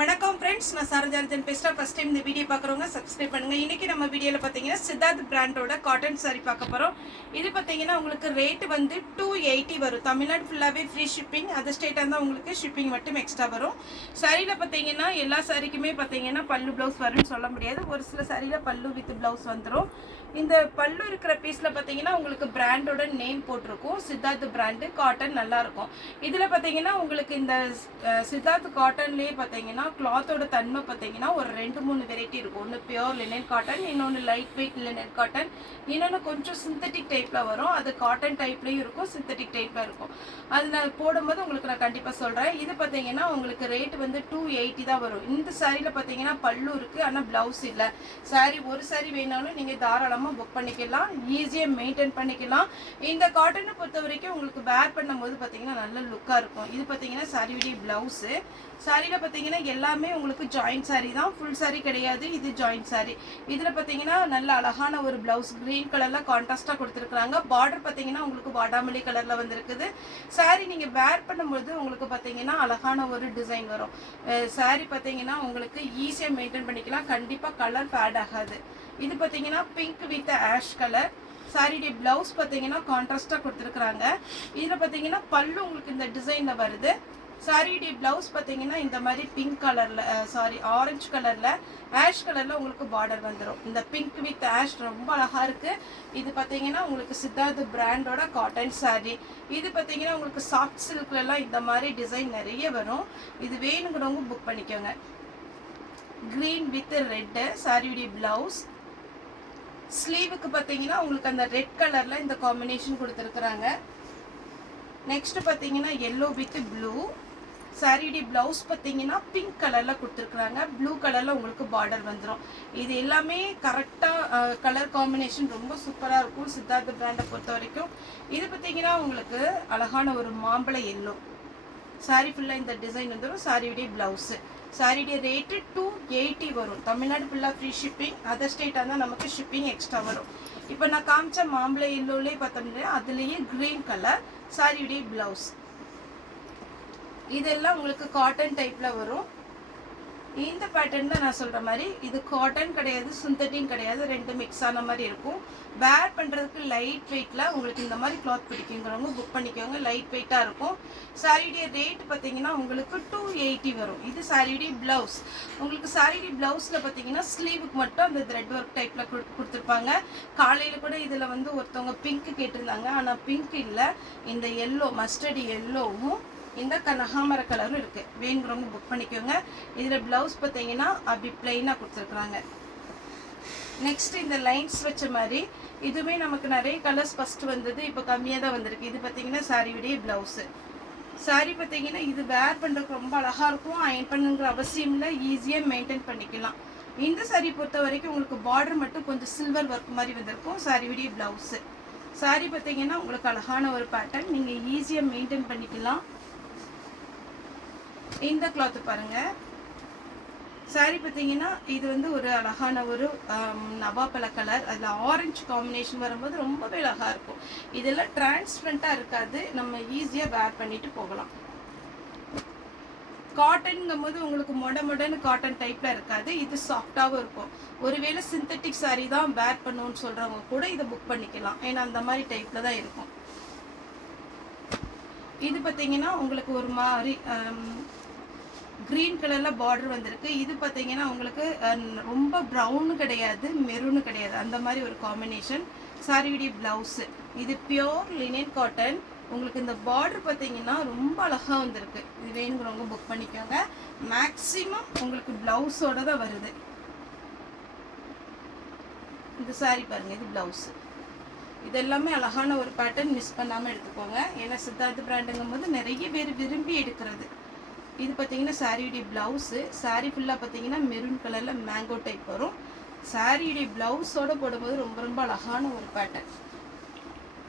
வணக்கம் ஃப்ரெண்ட்ஸ், நான் சாரஜாரஜன் பேசுகிறேன். ஃபஸ்ட் டைம் இந்த வீடியோ பார்க்குறவங்க சப்ஸ்கிரைப் பண்ணுங்கள். இன்றைக்கி நம்ம வீடியோவில் பார்த்தீங்கன்னா சித்தார்த் பிராண்டோட காட்டன் சாரீ பார்க்க போகிறோம். இது பார்த்தீங்கன்னா உங்களுக்கு ரேட்டு வந்து 280 வரும். தமிழ்நாடு ஃபுல்லாகவே ஃப்ரீ ஷிப்பிங். அதர் ஸ்டேட்டாக இருந்தால் உங்களுக்கு ஷிப்பிங் மட்டும் எக்ஸ்ட்ரா வரும். சாரியில் பார்த்தீங்கன்னா எல்லா சாரிக்குமே பார்த்தீங்கன்னா பல்லு ப்ளவுஸ் வரும்னு சொல்ல முடியாது. ஒரு சில சாரியில் பல்லு வித் ப்ளவுஸ் வந்துடும். இந்த பல்லு இருக்கிற பீஸில் பார்த்தீங்கன்னா உங்களுக்கு பிராண்டோட நேம் போட்டிருக்கும். சித்தார்த் பிராண்டு காட்டன் நல்லாயிருக்கும். இதில் பார்த்தீங்கன்னா உங்களுக்கு இந்த சித்தார்த் காட்டன்லேயே பார்த்தீங்கன்னா கிளாத்தோட தன்மை பார்த்தீங்கன்னா ஒரு 2-3 வெரைட்டி இருக்கும். ஒன்று பியோர் லினன் காட்டன், இன்னொன்று லைட் வெயிட் லினன் காட்டன், இன்னொன்று கொஞ்சம் சிந்தட்டிக் டைப்பில் வரும். அது காட்டன் டைப்லேயும் இருக்கும், சிந்தட்டிக் டைப்பில் இருக்கும். அது நான் போடும்போது உங்களுக்கு நான் கண்டிப்பாக சொல்கிறேன். இது பார்த்தீங்கன்னா உங்களுக்கு ரேட் வந்து 280 தான் வரும். இந்த சாரியில் பார்த்தீங்கன்னா பல்லு இருக்குது, ஆனால் ப்ளவுஸ் இல்லை. சாரி ஒரு சாரி வேணாலும் நீங்கள் தாராளமாக புக் பண்ணிக்கலாம், ஈஸியாக மெயின்டைன் பண்ணிக்கலாம். இந்த காட்டனை பொறுத்த வரைக்கும் உங்களுக்கு வேர் பண்ணும்போது பார்த்தீங்கன்னா நல்ல லுக்காக இருக்கும். இது பார்த்தீங்கன்னா சாரியுடைய ப்ளவுஸு. சாரியில் பார்த்தீங்கன்னா எல்லாமே உங்களுக்கு ஜாயிண்ட் சாரி தான், ஃபுல் சாரி கிடையாது. இது ஜாயிண்ட் சாரி. இதில் பார்த்தீங்கன்னா நல்ல அழகான ஒரு ப்ளவுஸ் க்ரீன் கலரில் கான்ட்ராஸ்டாக கொடுத்துருக்குறாங்க. பார்டர் பார்த்தீங்கன்னா உங்களுக்கு வாடாமல்லி கலரில் வந்துருக்குது. சாரி நீங்கள் வேர் பண்ணும்போது உங்களுக்கு பார்த்தீங்கன்னா அழகான ஒரு டிசைன் வரும். சாரி பார்த்தீங்கன்னா உங்களுக்கு ஈஸியாக மெயின்டைன் பண்ணிக்கலாம், கண்டிப்பாக கலர் ஃபேட் ஆகாது. இது பார்த்தீங்கன்னா பிங்க் வித் ஆஷ் கலர். சாரியுடைய ப்ளவுஸ் பார்த்தீங்கன்னா கான்ட்ராஸ்டாக கொடுத்துருக்குறாங்க. இதில் பார்த்தீங்கன்னா பல்லு உங்களுக்கு இந்த டிசைனில் வருது. சாரியுடைய ப்ளவுஸ் பார்த்தீங்கன்னா இந்த மாதிரி பிங்க் கலரில் ஆரஞ்சு கலரில் ஆஷ் கலரில் உங்களுக்கு பார்டர் வந்துடும். இந்த பிங்க் வித் ஆஷ் ரொம்ப அழகாக இருக்குது. இது பார்த்தீங்கன்னா உங்களுக்கு சித்தார்த் பிராண்டோட காட்டன் சாரி. இது பார்த்தீங்கன்னா உங்களுக்கு சாஃப்ட் சில்க்லலாம் இந்த மாதிரி டிசைன் நிறைய வரும். இது வேணுங்கிறவங்க புக் பண்ணிக்கோங்க. க்ரீன் வித் ரெட்டு சாரியுடைய ப்ளவுஸ். ஸ்லீவுக்கு பார்த்தீங்கன்னா உங்களுக்கு அந்த ரெட் கலரில் இந்த காம்பினேஷன் கொடுத்துருக்குறாங்க. நெக்ஸ்ட் பார்த்தீங்கன்னா எல்லோ வித் ப்ளூ. சாரியுடைய ப்ளவுஸ் பார்த்தீங்கன்னா பிங்க் கலரில் கொடுத்துருக்குறாங்க. ப்ளூ கலரில் உங்களுக்கு பார்டர் வந்துடும். இது எல்லாமே கரெக்டாக கலர் காம்பினேஷன் ரொம்ப சூப்பராக இருக்கும் சித்தார்த் பிராண்டை பொறுத்த வரைக்கும். இது பார்த்தீங்கன்னா உங்களுக்கு அழகான ஒரு மாம்பழ எல்லோ. சாரி ஃபுல்லாக இந்த டிசைன் வந்துடும். சாரியுடைய ப்ளவுஸு. சாரியுடைய ரேட்டு 280 வரும். தமிழ்நாடு ஃபுல்லாக ஃப்ரீ ஷிப்பிங். அதர் ஸ்டேட்டாக இருந்தால் நமக்கு ஷிப்பிங் எக்ஸ்ட்ரா வரும். இப்போ நான் காமிச்ச மாம்பழ எல்லோலே பார்த்தோம்னா அதுலேயே க்ரீன் கலர் சாரியுடைய ப்ளவுஸ். இதெல்லாம் உங்களுக்கு காட்டன் டைப்பில் வரும். இந்த பேட்டர்ன் தான் நான் சொல்கிற மாதிரி. இது காட்டன் கிடையாது, சிந்தட்டிக் கிடையாது, ரெண்டு மிக்ஸ் ஆன மாதிரி இருக்கும். வேர் பண்ணுறதுக்கு லைட் வெயிட்டில் உங்களுக்கு இந்த மாதிரி கிளாத் பிடிக்குங்கிறவங்க புக் பண்ணிக்கோங்க. லைட் வெயிட்டாக இருக்கும். சாரியுடைய ரேட் பார்த்தீங்கன்னா உங்களுக்கு 280 வரும். இது சாரியுடைய ப்ளவுஸ். உங்களுக்கு சாரியுடைய ப்ளவுஸில் பார்த்தீங்கன்னா ஸ்லீவுக்கு மட்டும் அந்த த்ரெட் ஒர்க் டைப்பில் கொடுத்துருப்பாங்க. காலையில் கூட இதில் வந்து ஒருத்தவங்க பிங்க் கேட்டிருந்தாங்க, ஆனால் பிங்க் இல்லை, இந்த எல்லோ மஸ்டர்டு எல்லோவும் இந்த கனகாமர கலரும் இருக்குது. வேணுங்கிறவங்க புக் பண்ணிக்கோங்க. இதில் ப்ளவுஸ் பார்த்தீங்கன்னா அப்படி பிளெயினாக கொடுத்துருக்குறாங்க. நெக்ஸ்ட் இந்த லைன்ஸ் வச்ச மாதிரி இதுவுமே நமக்கு நிறைய கலர்ஸ் ஃபஸ்ட்டு வந்தது, இப்போ கம்மியாக தான் வந்திருக்கு. இது பார்த்தீங்கன்னா சாரியுடைய ப்ளவுஸு. சாரி பார்த்தீங்கன்னா இது வேர் பண்ணுறதுக்கு ரொம்ப அழகாக இருக்கும். அயன் பண்ணுங்கிற அவசியம் இல்லை, ஈஸியாக மெயின்டைன் பண்ணிக்கலாம். இந்த சாரி பொறுத்த வரைக்கும் உங்களுக்கு பார்டர் மட்டும் கொஞ்சம் சில்வர் ஒர்க் மாதிரி வந்திருக்கும். சாரியுடைய ப்ளவுஸு. சாரி பார்த்தீங்கன்னா உங்களுக்கு அழகான ஒரு பேட்டர்ன், நீங்கள் ஈஸியாக மெயின்டைன் பண்ணிக்கலாம். இந்த கிளாத்து பாருங்கள். சாரி பார்த்தீங்கன்னா இது வந்து ஒரு அழகான ஒரு நவாப்பழ கலர், அதில் ஆரஞ்சு காம்பினேஷன் வரும்போது ரொம்பவே அழகாக இருக்கும். இதெல்லாம் டிரான்ஸ்பரண்ட்டாக இருக்காது, நம்ம ஈஸியாக வேர் பண்ணிட்டு போகலாம். காட்டனுங்கும் போது உங்களுக்கு மொடன்னு காட்டன் டைப்பில் இருக்காது, இது சாஃப்டாகவும் இருக்கும். ஒருவேளை சிந்தட்டிக் சாரி தான் வேர் பண்ணணும்னு சொல்கிறவங்க கூட இதை புக் பண்ணிக்கலாம், ஏன்னா அந்த மாதிரி டைப்பில் தான் இருக்கும். இது பார்த்தீங்கன்னா உங்களுக்கு ஒரு மாதிரி க்ரீன் கலரில் பார்டர் வந்திருக்கு. இது பார்த்தீங்கன்னா உங்களுக்கு ரொம்ப ப்ரௌனு கிடையாது, மெரூனு கிடையாது, அந்த மாதிரி ஒரு காம்பினேஷன். சாரியுடைய ப்ளவுஸு. இது பியோர் லினன் காட்டன். உங்களுக்கு இந்த பார்டர் பார்த்தீங்கன்னா ரொம்ப அழகாக வந்திருக்கு. இது வேணுங்கிறவங்க புக் பண்ணிக்கோங்க. மேக்ஸிமம் உங்களுக்கு ப்ளவுஸோடு தான் வருது. இந்த சாரி பாருங்கள், இது ப்ளவுஸு. இது எல்லாமே அழகான ஒரு பேட்டர்ன், மிஸ் பண்ணாமல் எடுத்துக்கோங்க. ஏன்னா சித்தார்த் பிராண்டுங்கும் போது நிறைய பேர் விரும்பி எடுக்கிறது. இது பார்த்தீங்கன்னா சாரியுடைய ப்ளவுஸு. சாரி ஃபுல்லாக பார்த்தீங்கன்னா மெரூன் கலரில் மேங்கோ டைப் வரும். சாரியுடைய ப்ளவுஸோடு போடும்போது ரொம்ப ரொம்ப அழகான ஒரு பேட்டர்ன்.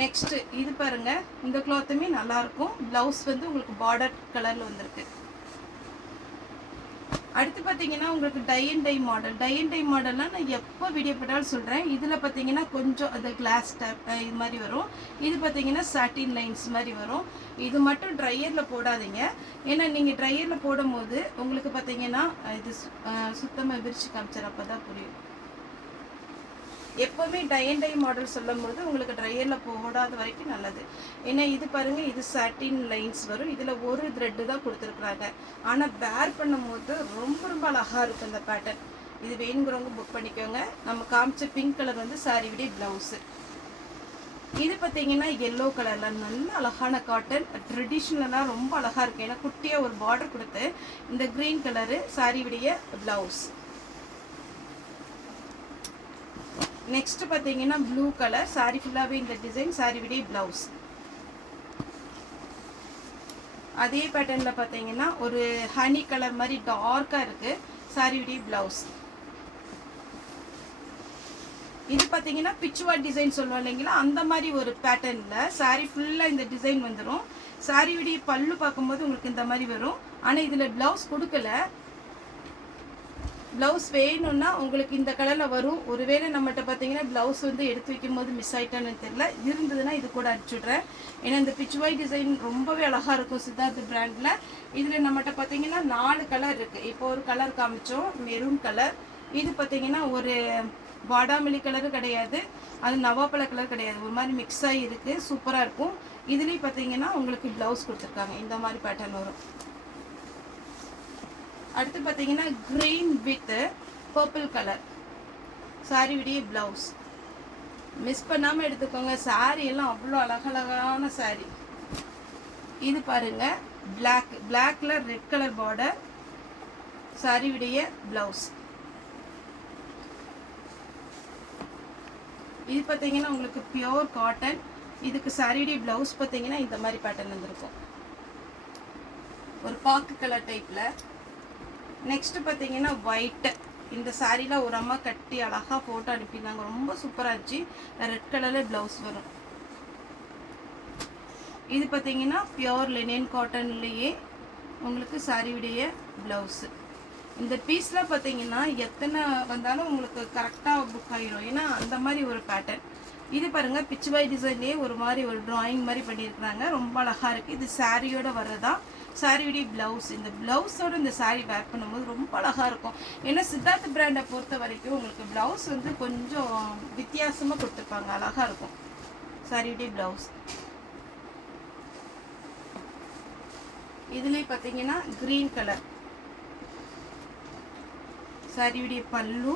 நெக்ஸ்ட்டு இது பாருங்கள், இந்த கிளாத்துமே நல்லாயிருக்கும். ப்ளவுஸ் வந்து உங்களுக்கு பார்டர் கலரில் வந்திருக்கு. அடுத்து பார்த்தீங்கன்னா உங்களுக்கு டை அண்ட் டை மாடல்னால் நான் எப்போ வீடியோ போட்டாலும் சொல்கிறேன். இதில் பார்த்தீங்கன்னா கொஞ்சம் அது கிளாஸ் டைப் இது மாதிரி வரும். இது பார்த்தீங்கன்னா சாட்டின் லைன்ஸ் மாதிரி வரும். இது மட்டும் ட்ரையரில் போடாதீங்க. ஏன்னா நீங்கள் ட்ரையரில் போடும்போது உங்களுக்கு பார்த்தீங்கன்னா இது சுத்தமாக விரிச்சு காமிச்சார், அப்போ தான் புரியும். எப்போவுமே டை அண்ட் டை மாடல் சொல்லும் போது உங்களுக்கு ட்ரையரில் போடாத வரைக்கும் நல்லது. ஏன்னா இது பாருங்கள், இது சாட்டின் லைன்ஸ் வரும். இதில் ஒரு த்ரெட்டு தான் கொடுத்துருக்குறாங்க. ஆனால் வேர் பண்ணும்போது ரொம்ப ரொம்ப அழகாக இருக்கும் இந்த பேட்டர்ன். இது வேணுங்கிறவங்க புக் பண்ணிக்கோங்க. நம்ம காமிச்ச பிங்க் கலர் வந்து சாரி விட ப்ளவுஸு. இது பார்த்தீங்கன்னா எல்லோ கலரில் நல்ல அழகான காட்டன், ட்ரெடிஷ்னலாக ரொம்ப அழகாக இருக்குது. ஏன்னா குட்டியாக ஒரு பார்டர் கொடுத்து இந்த க்ரீன் கலரு சாரி விடைய ப்ளவுஸ். நெக்ஸ்ட் பார்த்தீங்கன்னா ப்ளூ கலர் சாரி ஃபுல்லாகவே இந்த டிசைன் சாரி விட ப்ளவுஸ். அதே பேட்டர்னில் பார்த்தீங்கன்னா ஒரு ஹனி கலர் மாதிரி டார்க்காக இருக்குது சாரி விட ப்ளவுஸ். இது பார்த்தீங்கன்னா பிச்சுவா டிசைன் சொல்லுவோம் இல்லைங்களா, அந்த மாதிரி ஒரு பேட்டர்னில் சாரி ஃபுல்லாக இந்த டிசைன் வந்துடும். சாரி விட பல்லு பார்க்கும்போது உங்களுக்கு இந்த மாதிரி வரும். ஆனால் இதில் ப்ளவுஸ் கொடுக்கல. ப்ளவுஸ் வேணும்னா உங்களுக்கு இந்த கலரில் வரும். ஒருவேளை நம்மகிட்ட பார்த்தீங்கன்னா ப்ளவுஸ் வந்து எடுத்து வைக்கும் போது மிஸ் ஆகிட்டான்னு தெரியல, இருந்ததுன்னா இது கூட அடிச்சுட்றேன். ஏன்னா இந்த பிச்சுவாய் டிசைன் ரொம்பவே அழகாக இருக்கும் சித்தார்த் பிராண்டில். இதில் நம்மகிட்ட பார்த்தீங்கன்னா 4 கலர் இருக்குது. இப்போ ஒரு கலர் காமிச்சோம், மெரூன் கலர். இது பார்த்தீங்கன்னா ஒரு பாடாமல்லி கலரும் கிடையாது, அது நவாப்பழ கலர் கிடையாது, ஒரு மாதிரி மிக்ஸ் ஆகி இருக்குது, சூப்பராக இருக்கும். இதுலேயும் பார்த்தீங்கன்னா உங்களுக்கு ப்ளவுஸ் கொடுத்துருக்காங்க, இந்த மாதிரி பேட்டர்ன் வரும். அடுத்து பார்த்தீங்கன்னா green with purple colour sari விடைய ப்ளவுஸ். மிஸ் பண்ணாமல் எடுத்துக்கோங்க, சாரீ எல்லாம் அவ்வளோ அழகழகான சாரீ. இது பாருங்க பிளாக்ல ரெட் கலர் பார்டர் சாரி விடைய ப்ளவுஸ். இது பார்த்தீங்கன்னா உங்களுக்கு பியோர் காட்டன். இதுக்கு சாரியுடைய ப்ளவுஸ் பார்த்தீங்கன்னா இந்த மாதிரி பேட்டர்ன் வந்துருக்கும், ஒரு பாக்கு கலர் டைப்பில். நெக்ஸ்ட் பார்த்தீங்கன்னா ஒயிட். இந்த சாரியில் ஒரு அம்மா கட்டி அழகாக ஃபோட்டோ அனுப்பியிருந்தாங்க, ரொம்ப சூப்பராக இருந்துச்சு. ரெட் கலரில் ப்ளவுஸ் வரும். இது பார்த்தீங்கன்னா பியோர் லினன் காட்டன்லேயே உங்களுக்கு சாரியுடைய ப்ளவுஸு. இந்த பீஸில் பார்த்தீங்கன்னா எத்தனை வந்தாலும் உங்களுக்கு கரெக்டாக புக் ஆகிடும், ஏன்னா அந்த மாதிரி ஒரு பேட்டர்ன். இது பாருங்கள் பிச்சுவாய் டிசைன்லேயே ஒரு மாதிரி ஒரு ட்ராயிங் மாதிரி பண்ணியிருக்கிறாங்க, ரொம்ப அழகாக இருக்குது. இது சாரியோட வர்றதா சாரியுடைய ப்ளவுஸ். இந்த ப்ளவுஸோடு இந்த சாரீ வேர் பண்ணும்போது ரொம்ப அழகாக இருக்கும். ஏன்னா சித்தார்த் பிராண்டை பொறுத்த வரைக்கும் உங்களுக்கு ப்ளவுஸ் வந்து கொஞ்சம் வித்தியாசமாக கொடுத்துருப்பாங்க, அழகாக இருக்கும் சாரியுடைய ப்ளவுஸ். இதுலேயே பார்த்தீங்கன்னா க்ரீன் கலர் சாரியுடைய பல்லு.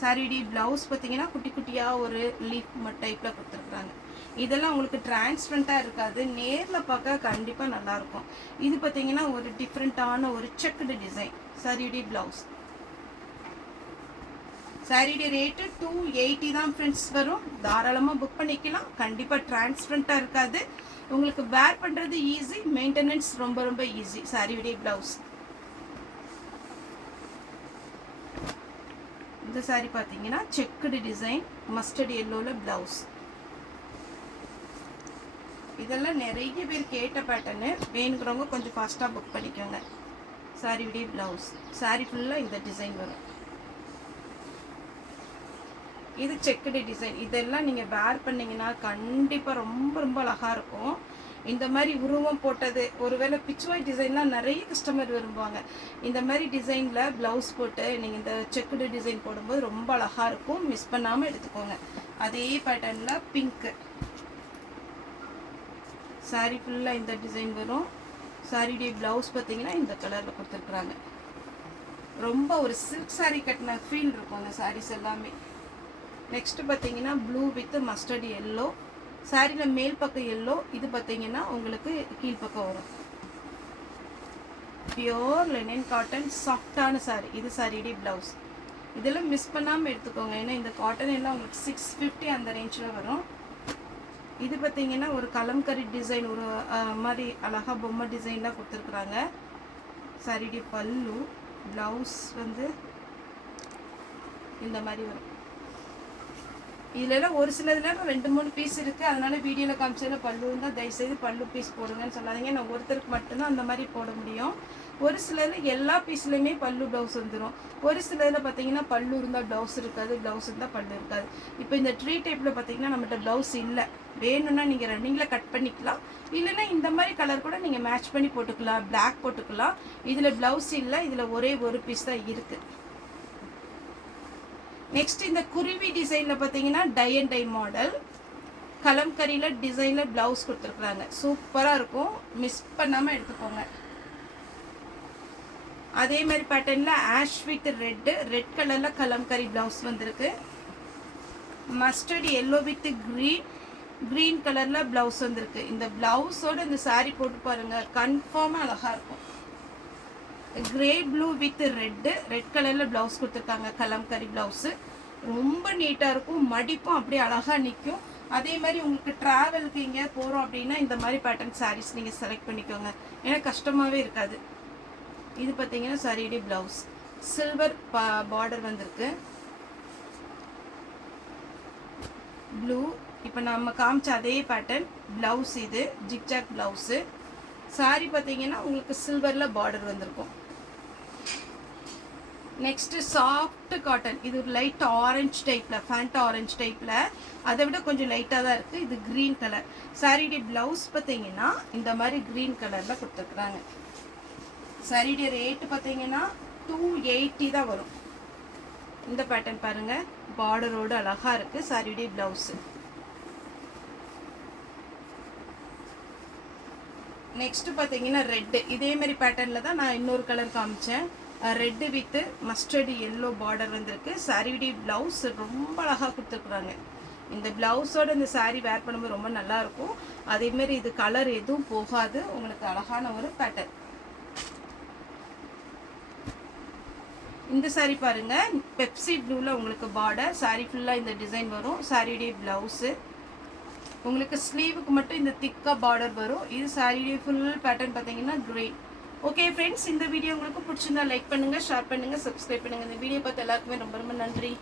சாரியுடைய ப்ளவுஸ் பார்த்தீங்கன்னா குட்டி குட்டியாக ஒரு லீஃப் டைப்பில் கொடுத்துருக்குறாங்க. இதெல்லாம் உங்களுக்கு டிரான்ஸ்பரண்ட்டாக இருக்காது, நேரில் பார்க்க கண்டிப்பாக நல்லாயிருக்கும். இது பார்த்தீங்கன்னா ஒரு டிஃப்ரெண்ட்டான ஒரு செக்குடு டிசைன் சாரியுடைய ப்ளவுஸ். சாரியுடைய ரேட்டு 280 தான் ஃப்ரெண்ட்ஸ் வரும். தாராளமாக புக் பண்ணிக்கலாம். கண்டிப்பாக டிரான்ஸ்பரண்ட்டாக இருக்காது, உங்களுக்கு வேர் பண்ணுறது ஈஸி, மெயின்டெனன்ஸ் ரொம்ப ரொம்ப ஈஸி. சாரியுடைய ப்ளவுஸ். இந்த சாரி பார்த்தீங்கன்னா செக்குடு டிசைன் மஸ்டர்ட் எல்லோவில் ப்ளவுஸ். இதெல்லாம் நிறைய பேர் கேட்ட பேட்டர்னு, வேணுங்கிறவங்க கொஞ்சம் ஃபாஸ்ட்டாக புக் பண்ணிக்கோங்க. சாரியுடைய ப்ளவுஸ். சாரி ஃபுல்லாக இந்த டிசைன் வரும். இது செக்குடு டிசைன். இதெல்லாம் நீங்கள் வேர் பண்ணிங்கன்னா கண்டிப்பாக ரொம்ப ரொம்ப அழகாக இருக்கும். இந்த மாதிரி உருவம் போட்டது, ஒருவேளை பிச்சுவாய் டிசைன்லாம் நிறைய கஸ்டமர் விரும்புவாங்க. இந்த மாதிரி டிசைனில் ப்ளவுஸ் போட்டு நீங்கள் இந்த செக்குடு டிசைன் போடும்போது ரொம்ப அழகாக இருக்கும், மிஸ் பண்ணாமல் எடுத்துக்கோங்க. அதே பேட்டர்னில் பிங்க்கு சாரி ஃபுல்லாக இந்த டிசைன் வரும். சாரியுடைய ப்ளவுஸ் பார்த்தீங்கன்னா இந்த கலரில் கொடுத்துருக்குறாங்க. ரொம்ப ஒரு சில்க் சாரீ கட்டின ஃபீல் இருக்கும் அந்த சாரீஸ் எல்லாமே. நெக்ஸ்ட்டு பார்த்தீங்கன்னா ப்ளூ வித் மஸ்டர்ட் எல்லோ. சாரியில் மேல் பக்கம் எல்லோ, இது பார்த்தீங்கன்னா உங்களுக்கு கீழ்ப்பக்கம் வரும். பியோர் லினன் காட்டன் சாஃப்டான சாரீ. இது சாரியுடைய ப்ளவுஸ். இதெல்லாம் மிஸ் பண்ணாமல் எடுத்துக்கோங்க, ஏன்னா இந்த காட்டன் எல்லாம் உங்களுக்கு 650 அந்த ரேஞ்சில் வரும். இது பார்த்தீங்கன்னா ஒரு கலம்கரி டிசைன், ஒரு மாதிரி அழகாக பொம்மை டிசைன்லாம் கொடுத்துருக்குறாங்க. சாரியுடைய பல்லு. ப்ளவுஸ் வந்து இந்த மாதிரி வரும். இதில் ஒரு சிலதுல 2-3 பீஸ் இருக்குது, அதனால் வீடியோவில் காமிச்சதில் பல்லு இருந்தால் தயவுசெய்து பல்லு பீஸ் போடுங்கன்னு சொல்லாதீங்க. நான் ஒருத்தருக்கு மட்டும்தான் அந்த மாதிரி போட முடியும். ஒரு சிலரில் எல்லா பீஸ்லையுமே பல்லு ப்ளவுஸ் வந்துடும். ஒரு சிலரில் பார்த்தீங்கன்னா பல்லு இருந்தால் ப்ளவுஸ் இருக்காது, ப்ளவுஸ் இருந்தால் பல்லு இருக்காது. இப்போ இந்த ட்ரீ டைப்பில் பார்த்தீங்கன்னா நம்மகிட்ட ப்ளவுஸ் இல்லை. வேணும்னா நீங்கள் ரன்னிங்கில் கட் பண்ணிக்கலாம், இல்லைன்னா இந்த மாதிரி கலர் கூட நீங்கள் மேட்ச் பண்ணி போட்டுக்கலாம், பிளாக் போட்டுக்கலாம். இதில் ப்ளவுஸ் இல்லை, இதில் ஒரே ஒரு பீஸ் தான் இருக்குது. நெக்ஸ்ட் இந்த குருவி டிசைனில் பார்த்தீங்கன்னா டை அண்ட் டை மாடல் கலம்கரியில் டிசைனில் ப்ளவுஸ் கொடுத்துருக்குறாங்க. சூப்பராக இருக்கும், மிஸ் பண்ணாமல் எடுத்துக்கோங்க. அதே மாதிரி பேட்டர்னில் ஆஷ் வித் ரெட் கலரில் கலம்கரி ப்ளவுஸ் வந்திருக்கு. மஸ்டர்ட் எல்லோ வித் க்ரீன் கலரில் ப்ளவுஸ் வந்திருக்கு. இந்த ப்ளவுஸோடு இந்த சாரீ போட்டு பாருங்கள், கன்ஃபார்மாக அழகாக இருக்கும். கிரே ப்ளூ வித் ரெட் கலரில் ப்ளவுஸ் கொடுத்துருக்காங்க. கலம்கரி ப்ளவுஸு ரொம்ப நீட்டாக இருக்கும், மடிப்பும் அப்படியே அழகாக நிற்கும். அதே மாதிரி உங்களுக்கு ட்ராவலுக்கு எங்கேயா போகிறோம் அப்படின்னா இந்த மாதிரி பேட்டர்ன் சாரீஸ் நீங்கள் செலக்ட் பண்ணிக்கோங்க, ஏன்னா கஷ்டமாகவே இருக்காது. இது பார்த்தீங்கன்னா சாரியுடைய ப்ளவுஸ் சில்வர் பார்டர் வந்திருக்கு, ப்ளூ. இப்போ நம்ம காமிச்ச அதே பேட்டர்ன் ப்ளவுஸ், இது ஜிக்ஜாக் ப்ளவுஸு. சாரி பார்த்தீங்கன்னா உங்களுக்கு சில்வரில் பார்டர் வந்திருக்கும். நெக்ஸ்ட்டு சாஃப்ட் காட்டன், இது ஒரு லைட் ஆரஞ்சு டைப்பில், ஃபேண்ட் ஆரஞ்சு டைப்பில், அதை விட கொஞ்சம் லைட்டாக தான் இருக்குது. இது க்ரீன் கலர். சாரியுடைய ப்ளவுஸ் பார்த்தீங்கன்னா இந்த மாதிரி க்ரீன் கலரில் கொடுத்துருக்குறாங்க. சாரியுடைய ரேட்டு பார்த்தீங்கன்னா 280 தான் வரும். இந்த பேட்டர்ன் பாருங்கள், பார்டரோடு அழகாக இருக்குது. சாரியுடைய ப்ளவுஸு. நெக்ஸ்ட்டு பார்த்தீங்கன்னா ரெட்டு, இதே மாதிரி பேட்டர்னில் தான் நான் இன்னொரு கலர் காமிச்சேன். Red with mustard yellow border வந்திருக்கு. சாரியுடைய ப்ளவுஸ் ரொம்ப அழகாக கொடுத்துருக்குறாங்க. இந்த ப்ளவுஸோட இந்த சாரீ வேர் பண்ணும்போது ரொம்ப நல்லாயிருக்கும். அதேமாரி இது கலர் எதுவும் போகாது, உங்களுக்கு அழகான ஒரு பேட்டர்ன். இந்த சாரீ பாருங்கள், பெப்சி ப்ளூவில் உங்களுக்கு பார்டர், சாரீ ஃபுல்லாக இந்த டிசைன் வரும். சாரியுடைய ப்ளவுஸு உங்களுக்கு ஸ்லீவுக்கு மட்டும் இந்த திக்காக பார்டர் வரும். இது சாரியுடைய ஃபுல் பேட்டர்ன் பார்த்தீங்கன்னா க்ரீன். ஓகே ஃப்ரெண்ட்ஸ், இந்த வீடியோ உங்களுக்கு பிடிச்சிருந்தா லைக் பண்ணுங்கள், ஷேர் பண்ணுங்கள், சப்ஸ்கிரைப் பண்ணுங்கள். இந்த வீடியோ பார்த்து எல்லாருக்குமே ரொம்ப ரொம்ப நன்றி.